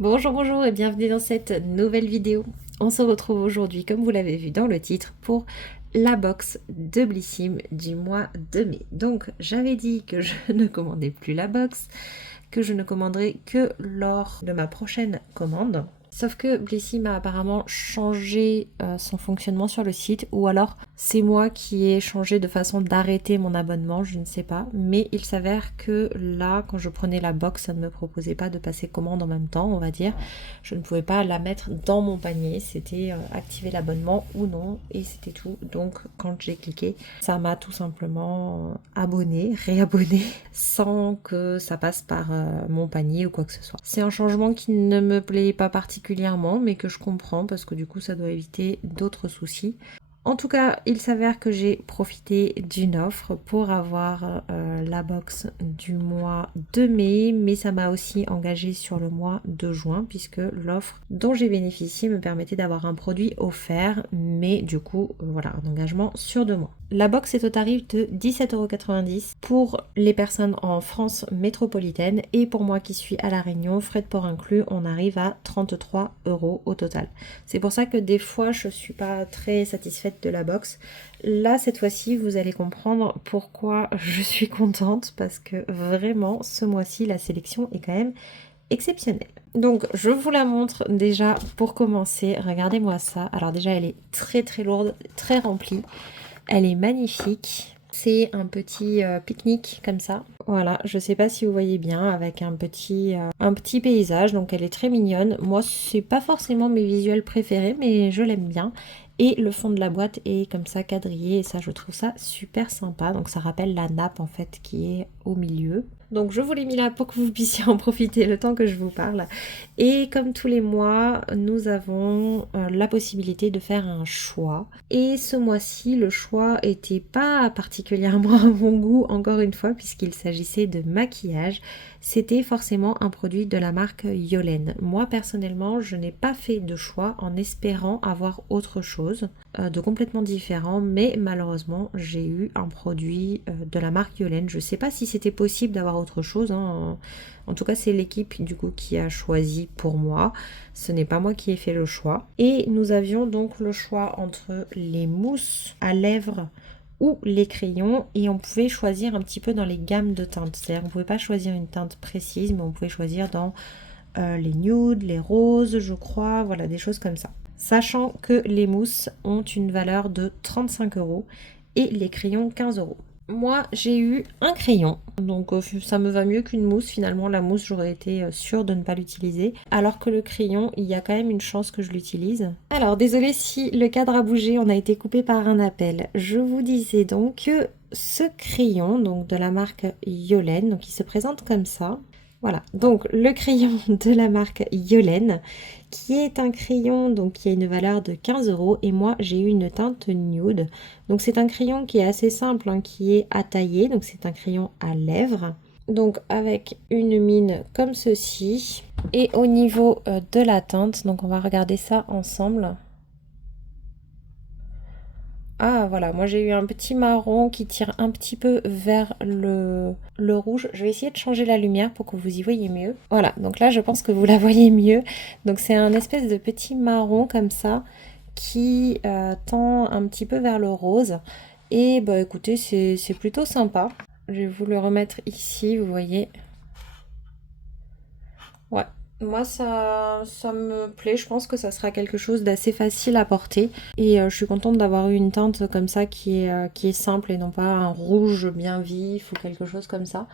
Bonjour, bonjour et bienvenue dans cette nouvelle vidéo. On se retrouve aujourd'hui, comme vous l'avez vu dans le titre, pour la box de Blissim du mois de mai. Donc, j'avais dit que je ne commandais plus la box, que je ne commanderai que lors de ma prochaine commande. Sauf que Blissim a apparemment changé son fonctionnement sur le site, ou alors c'est moi qui ai changé de façon d'arrêter mon abonnement, je ne sais pas. Mais il s'avère que là, quand je prenais la box, ça ne me proposait pas de passer commande en même temps, on va dire. Je ne pouvais pas la mettre dans mon panier, c'était activer l'abonnement ou non, et c'était tout. Donc quand j'ai cliqué, ça m'a tout simplement abonné, réabonné, sans que ça passe par mon panier ou quoi que ce soit. C'est un changement qui ne me plaît pas particulièrement, mais que je comprends parce que du coup ça doit éviter d'autres soucis. En tout cas, il s'avère que j'ai profité d'une offre pour avoir la box du mois de mai, mais ça m'a aussi engagé sur le mois de juin, puisque l'offre dont j'ai bénéficié me permettait d'avoir un produit offert, mais du coup, voilà, un engagement sur 2 mois. La box est au tarif de 17,90 € pour les personnes en France métropolitaine, et pour moi qui suis à La Réunion, frais de port inclus, on arrive à 33 € au total. C'est pour ça que des fois je suis pas très satisfaite de la box. Là cette fois-ci vous allez comprendre pourquoi je suis contente, parce que vraiment ce mois-ci la sélection est quand même exceptionnelle. Donc je vous la montre déjà pour commencer. Regardez-moi ça. Alors déjà elle est très très lourde, très remplie. Elle est magnifique. C'est un petit pique-nique comme ça. Voilà, je sais pas si vous voyez bien, avec un petit paysage, donc elle est très mignonne. Moi, c'est pas forcément mes visuels préférés, mais je l'aime bien. Et le fond de la boîte est comme ça quadrillé, et ça, je trouve ça super sympa. Donc ça rappelle la nappe en fait qui est au milieu. Donc je vous l'ai mis là pour que vous puissiez en profiter le temps que je vous parle. Et comme tous les mois, nous avons la possibilité de faire un choix. Et ce mois-ci, le choix était pas particulièrement à mon goût, encore une fois, puisqu'il s'agissait de maquillage. C'était forcément un produit de la marque Yolène. Moi, personnellement, je n'ai pas fait de choix en espérant avoir autre chose de complètement différent, mais malheureusement, j'ai eu un produit de la marque Yolène. Je sais pas si c'était possible d'avoir autre chose, hein. En tout cas, c'est l'équipe du coup qui a choisi pour moi. Ce n'est pas moi qui ai fait le choix. Et nous avions donc le choix entre les mousses à lèvres ou les crayons, et on pouvait choisir un petit peu dans les gammes de teintes. C'est-à-dire qu'on ne pouvait pas choisir une teinte précise, mais on pouvait choisir dans les nudes, les roses, je crois, voilà, des choses comme ça. Sachant que les mousses ont une valeur de 35 € et les crayons 15 €. Moi, j'ai eu un crayon, donc ça me va mieux qu'une mousse. Finalement, la mousse, j'aurais été sûre de ne pas l'utiliser. Alors que le crayon, il y a quand même une chance que je l'utilise. Alors, désolée si le cadre a bougé, on a été coupé par un appel. Je vous disais donc que ce crayon, donc de la marque Yolène, donc il se présente comme ça. Voilà, donc le crayon de la marque Yolène, qui est un crayon donc qui a une valeur de 15 € et moi j'ai eu une teinte nude. Donc c'est un crayon qui est assez simple, hein, qui est à tailler, donc c'est un crayon à lèvres. Donc avec une mine comme ceci. Et au niveau de la teinte, donc on va regarder ça ensemble. Ah voilà, moi j'ai eu un petit marron qui tire un petit peu vers le rouge. Je vais essayer de changer la lumière pour que vous y voyez mieux. Voilà, donc là je pense que vous la voyez mieux. Donc c'est un espèce de petit marron comme ça qui tend un petit peu vers le rose. Et bah écoutez, c'est plutôt sympa. Je vais vous le remettre ici, vous voyez. Ouais, moi ça me plaît, je pense que ça sera quelque chose d'assez facile à porter. Et je suis contente d'avoir eu une teinte comme ça qui est simple et non pas un rouge bien vif ou quelque chose comme ça.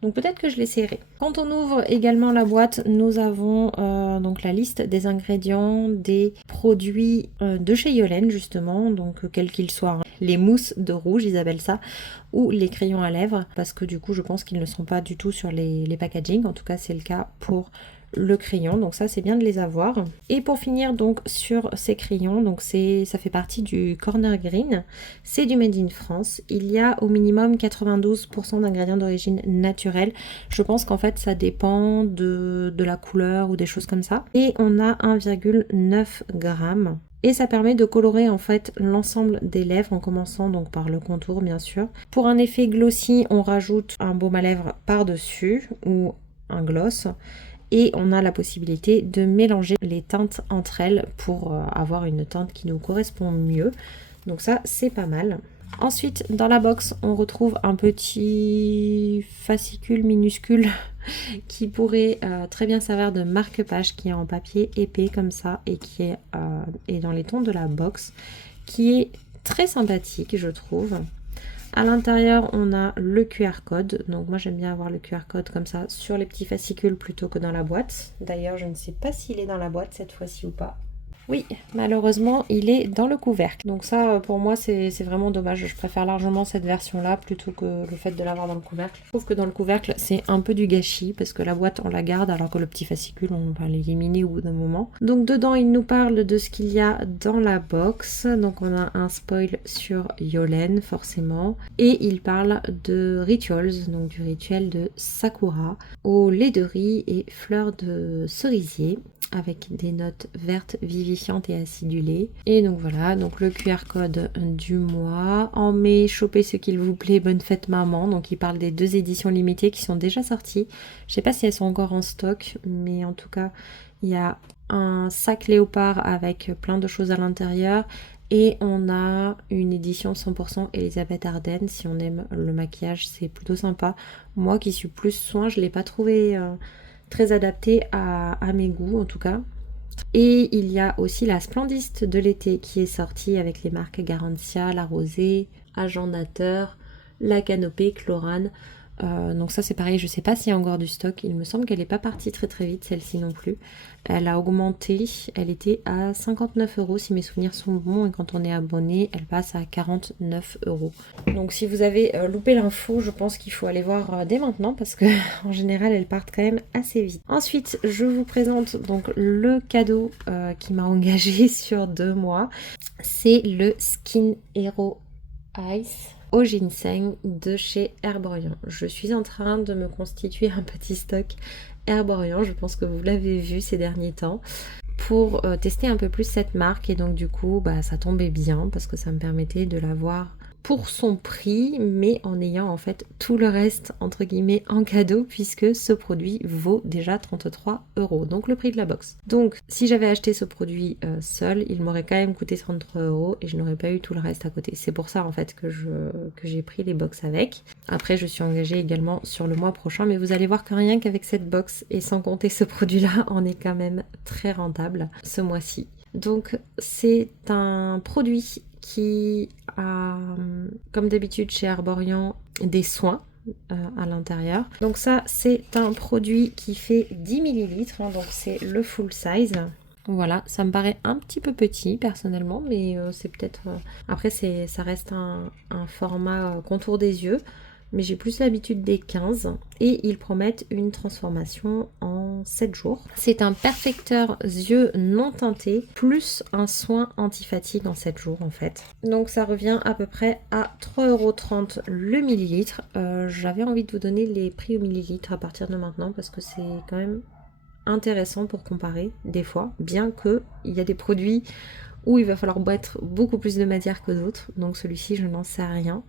Donc peut-être que je l'essaierai. Quand on ouvre également la boîte, nous avons donc la liste des ingrédients des produits de chez Yolène justement, donc quels qu'ils soient, hein. Les mousses de rouge, ils appellent ça, ou les crayons à lèvres, parce que du coup je pense qu'ils ne sont pas du tout sur les packaging, en tout cas c'est le cas pour le crayon, donc ça c'est bien de les avoir. Et pour finir donc sur ces crayons, donc ça fait partie du Corner Green, c'est du Made in France. Il y a au minimum 92% d'ingrédients d'origine naturelle. Je pense qu'en fait ça dépend de la couleur ou des choses comme ça. Et on a 1,9 g. Et ça permet de colorer en fait l'ensemble des lèvres en commençant donc par le contour bien sûr. Pour un effet glossy, on rajoute un baume à lèvres par-dessus ou un gloss. et on a la possibilité de mélanger les teintes entre elles pour avoir une teinte qui nous correspond mieux. Donc ça, c'est pas mal. Ensuite, dans la box, on retrouve un petit fascicule minuscule qui pourrait très bien servir de marque-page, qui est en papier épais comme ça et qui est dans les tons de la box, qui est très sympathique, je trouve. À l'intérieur, on a le QR code. Donc moi, j'aime bien avoir le QR code comme ça sur les petits fascicules plutôt que dans la boîte. D'ailleurs, je ne sais pas s'il est dans la boîte cette fois-ci ou pas. Oui, malheureusement, il est dans le couvercle. Donc ça, pour moi, c'est vraiment dommage. Je préfère largement cette version-là plutôt que le fait de l'avoir dans le couvercle. Je trouve que dans le couvercle, c'est un peu du gâchis parce que la boîte, on la garde alors que le petit fascicule, on va l'éliminer au bout d'un moment. Donc dedans, il nous parle de ce qu'il y a dans la box. Donc on a un spoil sur Yolen, forcément. Et il parle de rituals, donc du rituel de Sakura, au lait de riz et fleurs de cerisier, avec des notes vertes vivifiantes et acidulées. Et donc voilà, donc le QR code du mois. En mai, chopez ce qu'il vous plaît, bonne fête maman. Donc il parle des 2 éditions limitées qui sont déjà sorties. Je sais pas si elles sont encore en stock, mais en tout cas, il y a un sac léopard avec plein de choses à l'intérieur. Et on a une édition 100% Elisabeth Arden. Si on aime le maquillage, c'est plutôt sympa. Moi qui suis plus soin, je l'ai pas trouvé très adapté à mes goûts en tout cas. Et il y a aussi la Splendiste de l'été qui est sortie avec les marques Garantia, La Rosée, Agent Nateur, La Canopée, Chlorane. Donc ça c'est pareil, je sais pas s'il y a encore du stock. Il me semble qu'elle n'est pas partie très très vite, celle-ci non plus. Elle a augmenté, elle était à 59 € si mes souvenirs sont bons, et quand on est abonné, elle passe à 49 €. Donc si vous avez loupé l'info, je pense qu'il faut aller voir dès maintenant parce que en général elles partent quand même assez vite. Ensuite, je vous présente donc le cadeau qui m'a engagée sur 2 mois. C'est le Skin Hero Ice au ginseng de chez Herborian. Je suis en train de me constituer un petit stock Herborian, je pense que vous l'avez vu ces derniers temps, pour tester un peu plus cette marque, et donc du coup ça tombait bien parce que ça me permettait de l'avoir pour son prix, mais en ayant en fait tout le reste entre guillemets en cadeau, puisque ce produit vaut déjà 33 €, donc le prix de la box. Donc si j'avais acheté ce produit seul, il m'aurait quand même coûté 33 € et je n'aurais pas eu tout le reste à côté. C'est pour ça en fait que j'ai pris les box avec. Après je suis engagée également sur le mois prochain, mais vous allez voir que rien qu'avec cette box et sans compter ce produit-là, on est quand même très rentable ce mois-ci. Donc c'est un produit qui a, comme d'habitude chez Herborian, des soins à l'intérieur. Donc ça, c'est un produit qui fait 10 ml, donc c'est le full size. Voilà, ça me paraît un petit peu petit personnellement, mais c'est peut-être... Après, ça reste un format contour des yeux, mais j'ai plus l'habitude des 15, et ils promettent une transformation en 7 jours. C'est un perfecteur yeux non teinté plus un soin anti-fatigue en 7 jours en fait. Donc ça revient à peu près à 3,30 € le millilitre. J'avais envie de vous donner les prix au millilitre à partir de maintenant parce que c'est quand même intéressant pour comparer des fois, bien que il y a des produits où il va falloir mettre beaucoup plus de matière que d'autres, donc celui-ci je n'en sais rien.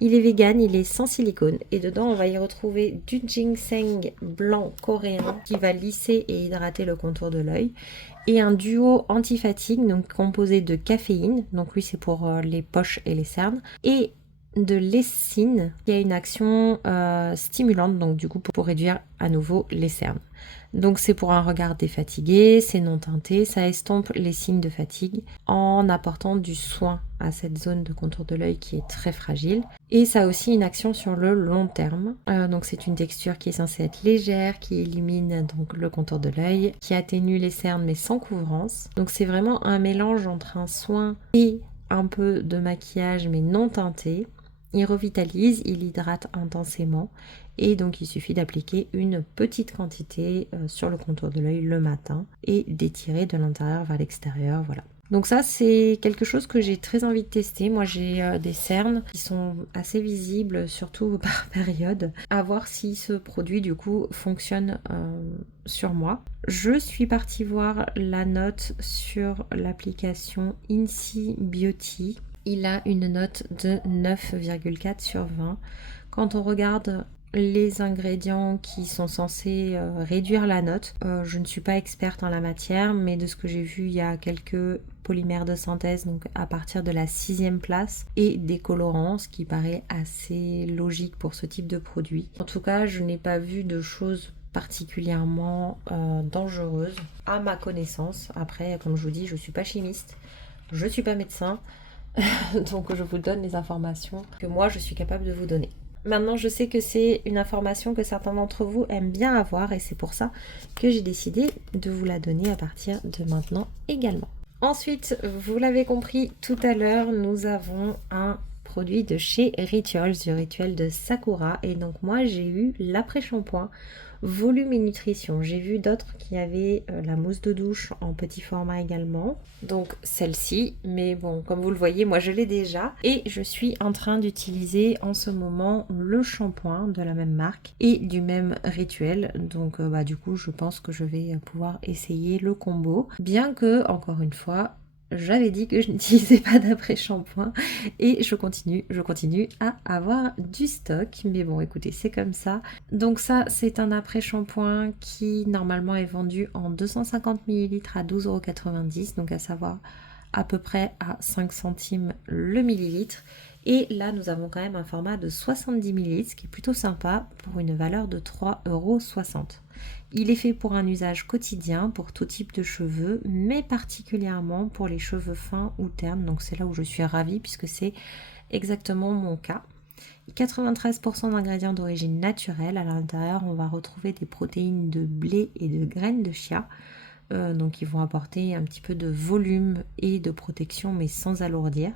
Il est vegan, il est sans silicone, et dedans on va y retrouver du ginseng blanc coréen qui va lisser et hydrater le contour de l'œil, et un duo anti-fatigue donc composé de caféine, donc lui c'est pour les poches et les cernes, et de lécine qui a une action stimulante, donc du coup pour réduire à nouveau les cernes. Donc c'est pour un regard défatigué, c'est non teinté, ça estompe les signes de fatigue en apportant du soin à cette zone de contour de l'œil qui est très fragile. Et ça a aussi une action sur le long terme. Donc c'est une texture qui est censée être légère, qui illumine donc le contour de l'œil, qui atténue les cernes mais sans couvrance. Donc c'est vraiment un mélange entre un soin et un peu de maquillage mais non teinté. Il revitalise, il hydrate intensément, et donc il suffit d'appliquer une petite quantité sur le contour de l'œil le matin et d'étirer de l'intérieur vers l'extérieur, voilà. Donc ça c'est quelque chose que j'ai très envie de tester. Moi j'ai des cernes qui sont assez visibles, surtout par période, à voir si ce produit du coup fonctionne sur moi. Je suis partie voir la note sur l'application Insi Beauty. Il a une note de 9,4 sur 20. Quand on regarde les ingrédients qui sont censés réduire la note. Je ne suis pas experte en la matière, mais de ce que j'ai vu, il y a quelques polymères de synthèse, donc à partir de la 6e place, et des colorants, ce qui paraît assez logique pour ce type de produit. En tout cas, je n'ai pas vu de choses particulièrement dangereuses à ma connaissance. Après, comme je vous dis, je ne suis pas chimiste, je ne suis pas médecin, donc je vous donne les informations que moi je suis capable de vous donner. Maintenant, je sais que c'est une information que certains d'entre vous aiment bien avoir et c'est pour ça que j'ai décidé de vous la donner à partir de maintenant également. Ensuite, vous l'avez compris tout à l'heure, nous avons un produit de chez Rituals, du rituel de Sakura. Et donc moi, j'ai eu l'après-shampoing volume et nutrition. J'ai vu d'autres qui avaient la mousse de douche en petit format également. Donc celle-ci, mais bon, comme vous le voyez, moi je l'ai déjà. Et je suis en train d'utiliser en ce moment le shampoing de la même marque et du même rituel. Donc du coup, je pense que je vais pouvoir essayer le combo. Bien que, encore une fois, j'avais dit que je n'utilisais pas d'après-shampoing et je continue à avoir du stock. Mais bon, écoutez, c'est comme ça. Donc ça, c'est un après-shampoing qui normalement est vendu en 250 ml à 12,90 €. Donc à savoir à peu près à 5 centimes le millilitre. Et là, nous avons quand même un format de 70 ml, ce qui est plutôt sympa pour une valeur de 3,60 €. Il est fait pour un usage quotidien, pour tout type de cheveux, mais particulièrement pour les cheveux fins ou ternes. Donc c'est là où je suis ravie puisque c'est exactement mon cas. 93% d'ingrédients d'origine naturelle. À l'intérieur, on va retrouver des protéines de blé et de graines de chia. Donc ils vont apporter un petit peu de volume et de protection, mais sans alourdir.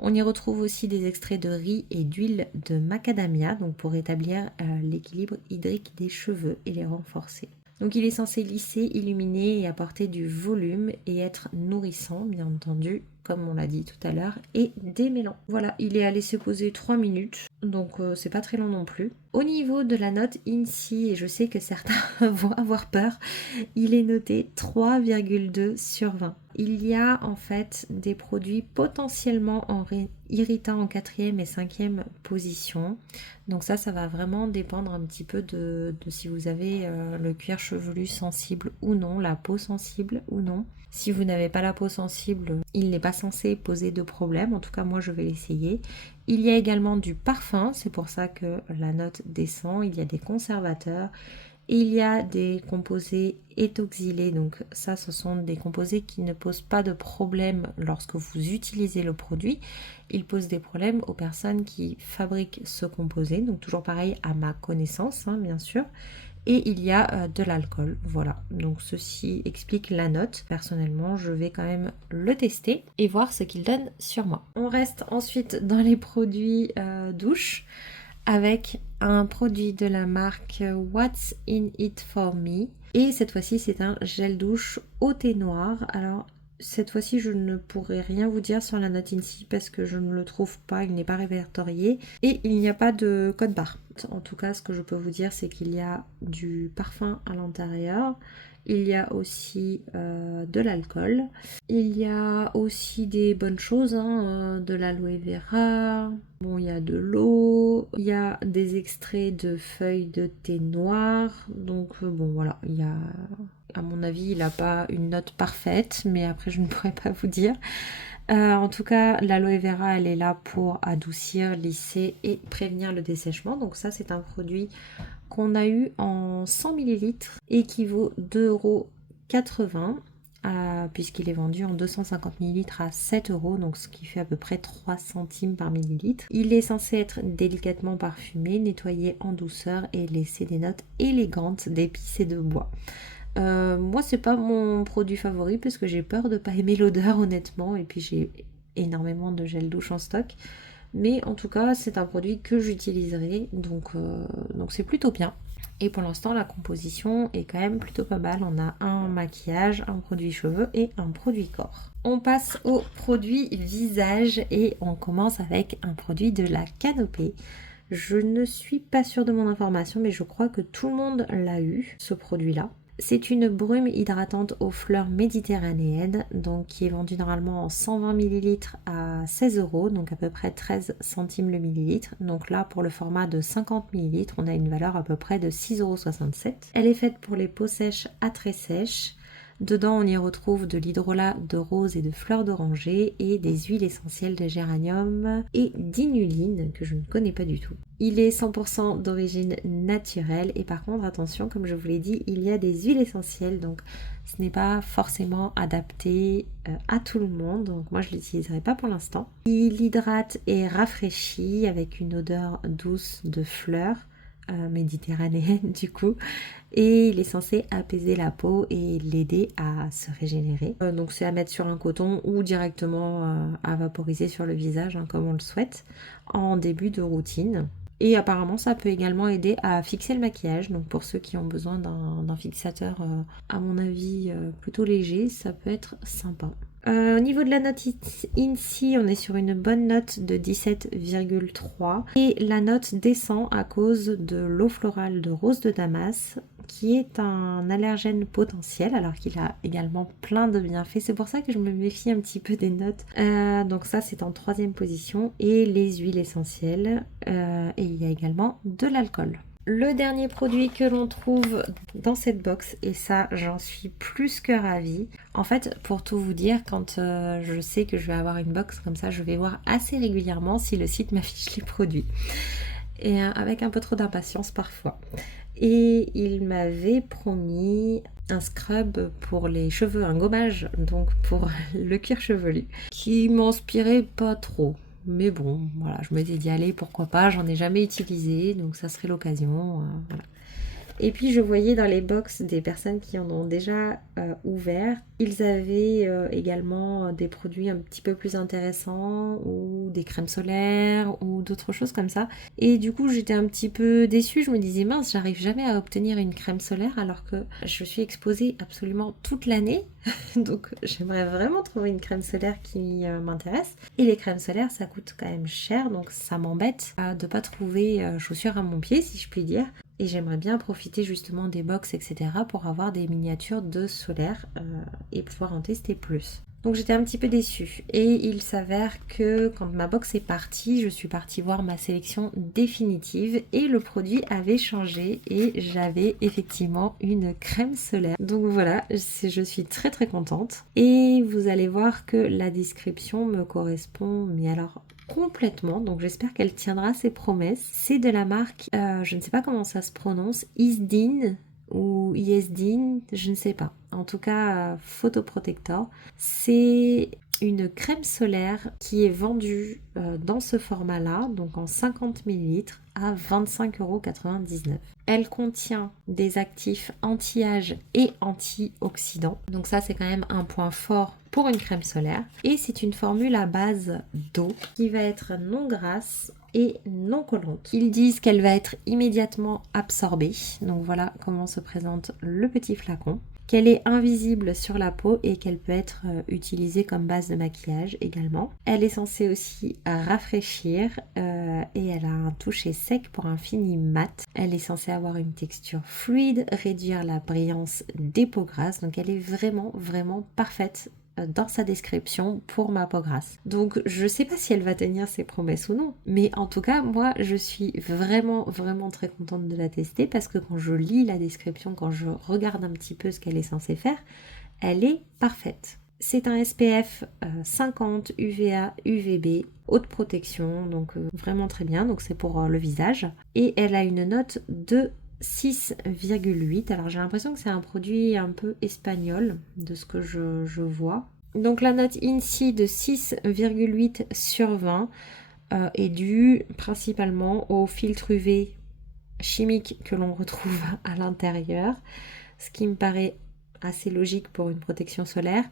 On y retrouve aussi des extraits de riz et d'huile de macadamia, donc pour rétablir l'équilibre hydrique des cheveux et les renforcer. Donc il est censé lisser, illuminer et apporter du volume et être nourrissant, bien entendu, comme on l'a dit tout à l'heure, et démêlant. Voilà, il est à laisser poser 3 minutes, donc c'est pas très long non plus. Au niveau de la note INSEE, et je sais que certains vont avoir peur, il est noté 3,2 sur 20. Il y a en fait des produits potentiellement irritants en 4e et 5e position. Donc ça va vraiment dépendre un petit peu de si vous avez le cuir chevelu sensible ou non, la peau sensible ou non. Si vous n'avez pas la peau sensible, il n'est pas censé poser de problème. En tout cas, moi, je vais l'essayer. Il y a également du parfum, c'est pour ça que la note descend. Il y a des conservateurs. Il y a des composés éthoxylés, donc ça ce sont des composés qui ne posent pas de problème lorsque vous utilisez le produit. Ils posent des problèmes aux personnes qui fabriquent ce composé, donc toujours pareil à ma connaissance bien sûr. Et il y a de l'alcool, voilà. Donc ceci explique la note. Personnellement, je vais quand même le tester et voir ce qu'il donne sur moi. On reste ensuite dans les produits douche, avec un produit de la marque What's in it for me. Et cette fois-ci, c'est un gel douche au thé noir. Alors, cette fois-ci, je ne pourrai rien vous dire sur la note INSEE parce que je ne le trouve pas, il n'est pas répertorié. Et il n'y a pas de code barre. En tout cas, ce que je peux vous dire, c'est qu'il y a du parfum à l'intérieur. Il y a aussi de l'alcool. Il y a aussi des bonnes choses, de l'aloe vera. Bon, il y a de l'eau. Il y a des extraits de feuilles de thé noir. Donc bon, voilà, il y a... À mon avis, il n'a pas une note parfaite, mais après, je ne pourrais pas vous dire. En tout cas, l'aloe vera, elle est là pour adoucir, lisser et prévenir le dessèchement. Donc ça, c'est un produit qu'on a eu en 100 ml et qui vaut 2,80 €, puisqu'il est vendu en 250 ml à 7 €, donc ce qui fait à peu près 3 centimes par millilitre. Il est censé être délicatement parfumé, nettoyé en douceur et laisser des notes élégantes d'épices et de bois. Moi, c'est pas mon produit favori parce que j'ai peur de pas aimer l'odeur, honnêtement, et puis j'ai énormément de gel douche en stock. Mais en tout cas, c'est un produit que j'utiliserai, donc c'est plutôt bien. Et pour l'instant, la composition est quand même plutôt pas mal. On a un maquillage, un produit cheveux et un produit corps. On passe au produit visage et on commence avec un produit de la Canopée. Je ne suis pas sûre de mon information, mais je crois que tout le monde l'a eu, ce produit-là. C'est une brume hydratante aux fleurs méditerranéennes, donc qui est vendue normalement en 120 ml à 16 €, donc à peu près 13 centimes le millilitre. Donc là, pour le format de 50 ml, on a une valeur à peu près de 6,67 €. Elle est faite pour les peaux sèches à très sèches. Dedans, on y retrouve de l'hydrolat de rose et de fleurs d'oranger et des huiles essentielles de géranium et d'inuline que je ne connais pas du tout. Il est 100% d'origine naturelle et par contre, attention, comme je vous l'ai dit, il y a des huiles essentielles, donc ce n'est pas forcément adapté à tout le monde, donc moi je ne l'utiliserai pas pour l'instant. Il hydrate et rafraîchit avec une odeur douce de fleurs. Méditerranéenne du coup, et il est censé apaiser la peau et l'aider à se régénérer. Donc c'est à mettre sur un coton ou directement à vaporiser sur le visage, hein, comme on le souhaite, en début de routine. Et apparemment ça peut également aider à fixer le maquillage, donc pour ceux qui ont besoin d'un fixateur à mon avis plutôt léger, ça peut être sympa. Au niveau de la note INSEE, on est sur une bonne note de 17,3 et la note descend à cause de l'eau florale de rose de Damas qui est un allergène potentiel alors qu'il a également plein de bienfaits. C'est pour ça que je me méfie un petit peu des notes. Donc ça c'est en 3e position et les huiles essentielles et il y a également de l'alcool. Le dernier produit que l'on trouve dans cette box, et ça j'en suis plus que ravie. En fait, pour tout vous dire, quand je sais que je vais avoir une box comme ça, je vais voir assez régulièrement si le site m'affiche les produits. Et avec un peu trop d'impatience parfois. Et il m'avait promis un scrub pour les cheveux, un gommage donc pour le cuir chevelu, qui m'inspirait pas trop. Mais bon, voilà, je m'étais dit, allez, pourquoi pas, j'en ai jamais utilisé, donc ça serait l'occasion. Voilà. Et puis je voyais dans les box des personnes qui en ont déjà ouvert. Ils avaient également des produits un petit peu plus intéressants ou des crèmes solaires ou d'autres choses comme ça. Et du coup j'étais un petit peu déçue. Je me disais mince, j'arrive jamais à obtenir une crème solaire alors que je suis exposée absolument toute l'année. Donc j'aimerais vraiment trouver une crème solaire qui m'intéresse. Et les crèmes solaires ça coûte quand même cher, donc ça m'embête de pas trouver chaussures à mon pied si je puis dire. Et j'aimerais bien profiter justement des box, etc. pour avoir des miniatures de solaire et pouvoir en tester plus. Donc j'étais un petit peu déçue. Et il s'avère que quand ma box est partie, je suis partie voir ma sélection définitive et le produit avait changé et j'avais effectivement une crème solaire. Donc voilà, je suis très très contente. Et vous allez voir que la description me correspond, mais alors complètement, donc j'espère qu'elle tiendra ses promesses. C'est de la marque, je ne sais pas comment ça se prononce, Isdin ou Yesdin, je ne sais pas. En tout cas, Photoprotector. C'est une crème solaire qui est vendue dans ce format-là, donc en 50 ml à 25,99 €. Elle contient des actifs anti-âge et antioxydants. Donc ça, c'est quand même un point fort pour une crème solaire. Et c'est une formule à base d'eau qui va être non grasse et non collante. Ils disent qu'elle va être immédiatement absorbée. Donc voilà comment se présente le petit flacon. Qu'elle est invisible sur la peau et qu'elle peut être utilisée comme base de maquillage également. Elle est censée aussi rafraîchir et elle a un toucher sec pour un fini mat. Elle est censée avoir une texture fluide, réduire la brillance des peaux grasses. Donc elle est vraiment vraiment parfaite dans sa description pour ma peau grasse. Donc je sais pas si elle va tenir ses promesses ou non, mais en tout cas moi je suis vraiment vraiment très contente de la tester parce que quand je lis la description, quand je regarde un petit peu ce qu'elle est censée faire, elle est parfaite. C'est un SPF 50 UVA UVB haute protection, donc vraiment très bien, donc c'est pour le visage et elle a une note de 6,8. Alors j'ai l'impression que c'est un produit un peu espagnol de ce que je vois. Donc la note INSEE de 6,8 sur 20 est due principalement au filtre UV chimique que l'on retrouve à l'intérieur, ce qui me paraît assez logique pour une protection solaire.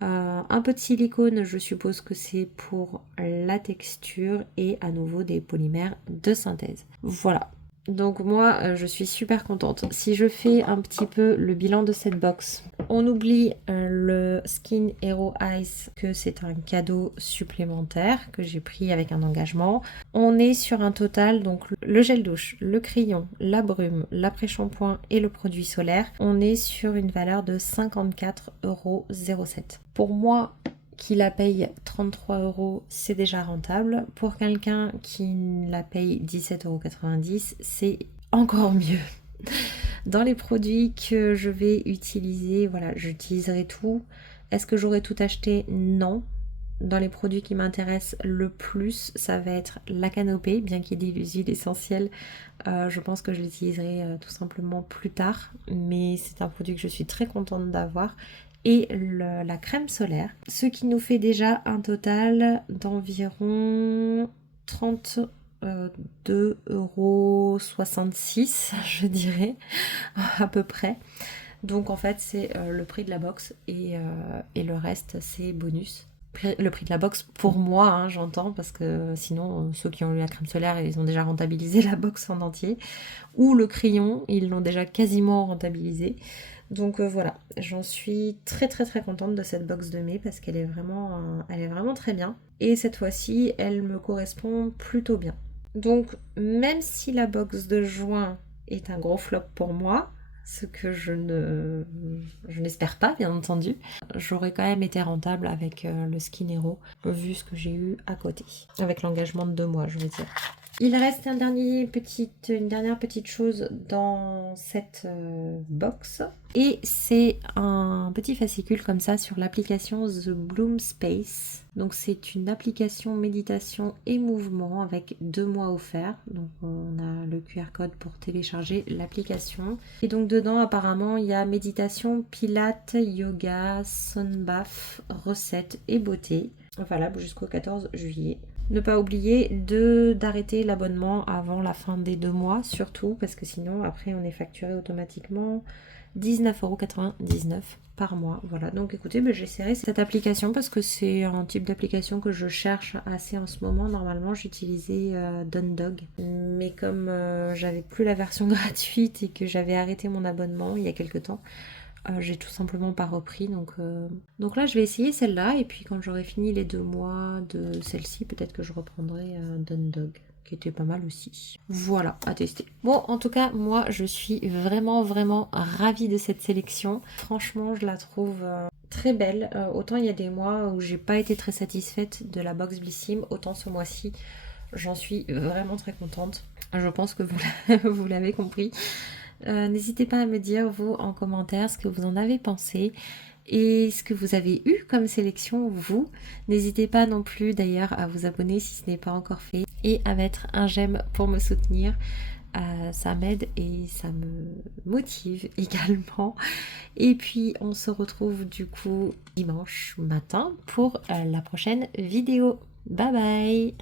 Un peu de silicone, je suppose que c'est pour la texture et à nouveau des polymères de synthèse. Voilà. Donc moi je suis super contente. Si je fais un petit peu le bilan de cette box, On oublie le Skin Hero Ice, que c'est un cadeau supplémentaire que j'ai pris avec un engagement. On est sur un total, donc le gel douche, le crayon, la brume, l'après-shampoing et le produit solaire. On est sur une valeur de 54,07 €. Pour moi, qui la paye 33 €, c'est déjà rentable. Pour quelqu'un qui la paye 17,90 €, c'est encore mieux. Dans les produits que je vais utiliser, voilà, j'utiliserai tout. Est-ce que j'aurai tout acheté? Non. Dans les produits qui m'intéressent le plus, ça va être la canopée, bien qu'il y ait des huiles essentielles. Je pense que je l'utiliserai tout simplement plus tard, mais c'est un produit que je suis très contente d'avoir. Et la crème solaire, ce qui nous fait déjà un total d'environ 32,66 €, je dirais, à peu près. Donc en fait, c'est le prix de la box et le reste, c'est bonus. Le prix de la box pour moi, hein, j'entends, parce que sinon, ceux qui ont eu la crème solaire, ils ont déjà rentabilisé la box en entier. Ou le crayon, ils l'ont déjà quasiment rentabilisé. Donc voilà, j'en suis très très très contente de cette box de mai parce qu'elle est vraiment très bien. Et cette fois-ci, elle me correspond plutôt bien. Donc même si la box de juin est un gros flop pour moi, ce que je n'espère pas, bien entendu, j'aurais quand même été rentable avec le Skin Hero, vu ce que j'ai eu à côté, avec l'engagement de 2 mois, je veux dire. Il reste une dernière petite chose dans cette box, et c'est un petit fascicule comme ça sur l'application The Bloom Space. Donc c'est une application méditation et mouvement avec 2 mois offerts. Donc on a le QR code pour télécharger l'application. Et donc dedans apparemment il y a méditation, pilates, yoga, sunbath, recettes et beauté. Valable jusqu'au 14 juillet. Ne pas oublier d'arrêter l'abonnement avant la fin des 2 mois, surtout, parce que sinon, après, on est facturé automatiquement 19,99 € par mois. Voilà, donc écoutez, j'essaierai cette application parce que c'est un type d'application que je cherche assez en ce moment. Normalement, j'utilisais Dundog, mais comme j'avais plus la version gratuite et que j'avais arrêté mon abonnement il y a quelques temps, j'ai tout simplement pas repris, donc là je vais essayer celle-là, et puis quand j'aurai fini les 2 mois de celle-ci, peut-être que je reprendrai Dundog, qui était pas mal aussi. Voilà, à tester. Bon, en tout cas, moi je suis vraiment ravie de cette sélection. Franchement, je la trouve très belle. Autant il y a des mois où j'ai pas été très satisfaite de la box Blissim, autant ce mois-ci j'en suis vraiment très contente. Je pense que vous l'avez compris. N'hésitez pas à me dire, vous, en commentaire, ce que vous en avez pensé et ce que vous avez eu comme sélection, vous. N'hésitez pas non plus, d'ailleurs, à vous abonner si ce n'est pas encore fait et à mettre un j'aime pour me soutenir. Ça m'aide et ça me motive également. Et puis, on se retrouve du coup dimanche matin pour la prochaine vidéo. Bye bye!